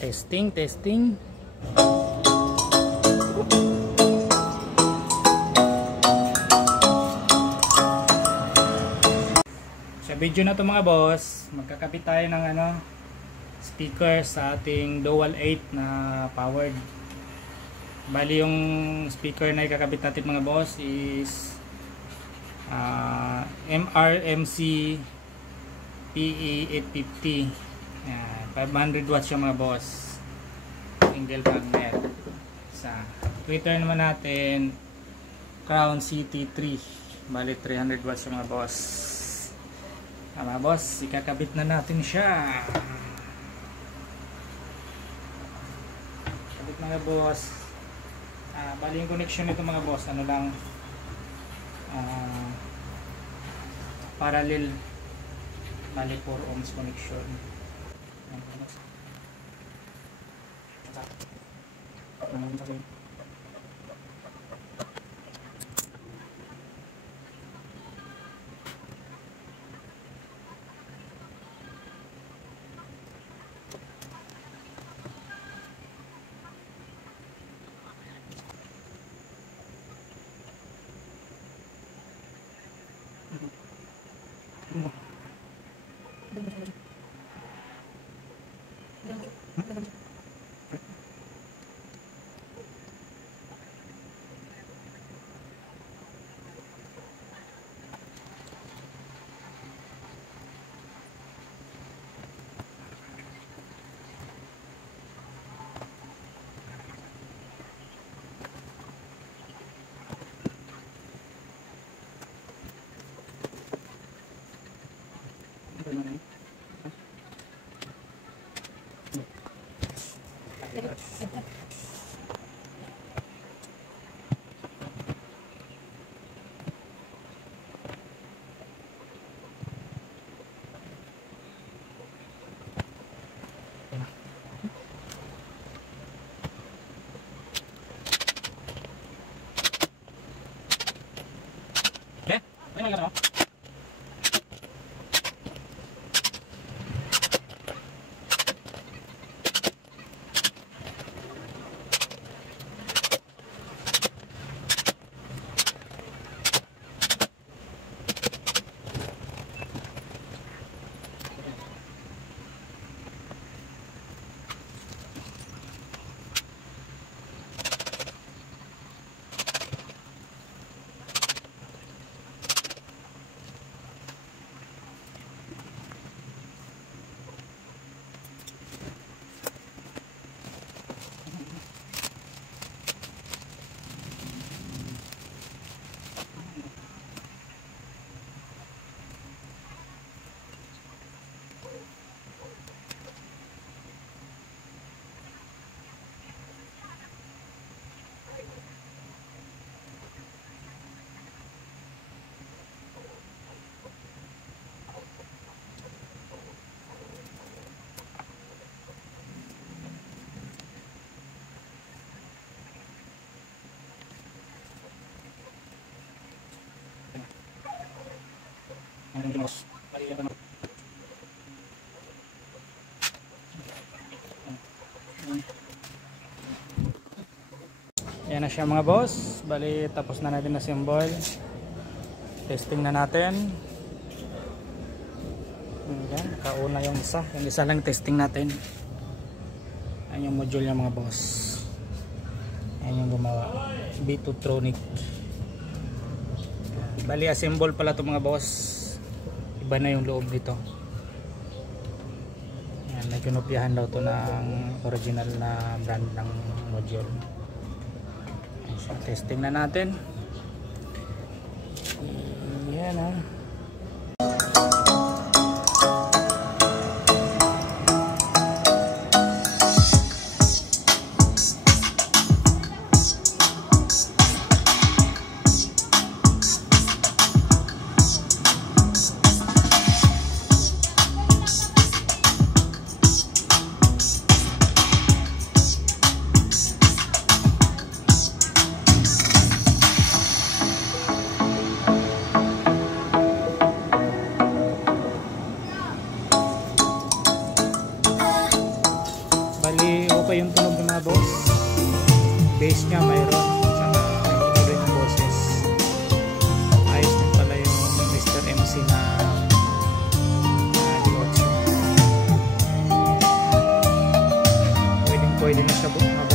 Testing, testing. Sa video na to mga boss, magkakabit tayo ng speaker sa ating Dual 8 na powered. Bali yung speaker na ikakabit natin mga boss is MRMC PE850. Yan, 500 watts yung mga boss. Single magnet. Sa Twitter naman natin Crown CT3. Bali 300 watts yung mga boss. Mga boss, ikakabit na natin siya. Kabit mga boss. Bali yung connection nito mga boss, parallel. Bali 4 ohms connection. Yan na siya mga boss. Bali tapos na natin na symbol. Testing na natin. Yan, kauna yung isa. Yung isa lang testing natin. Yan yung module niya mga boss. Yan yung gumawa. B2 Tronic. Bali assemble pala ito mga boss. Iba na yung loob nito. Yan, may kinopyahan daw to ng original na brand ng module. So, testing na natin. Yan ha. Bali, okay yung tunog ng mga boss. Bass niya mayroon. Tsaka may rin yung boses. Ayos din pala yung Mr. MC na D8. Pwede na siya mga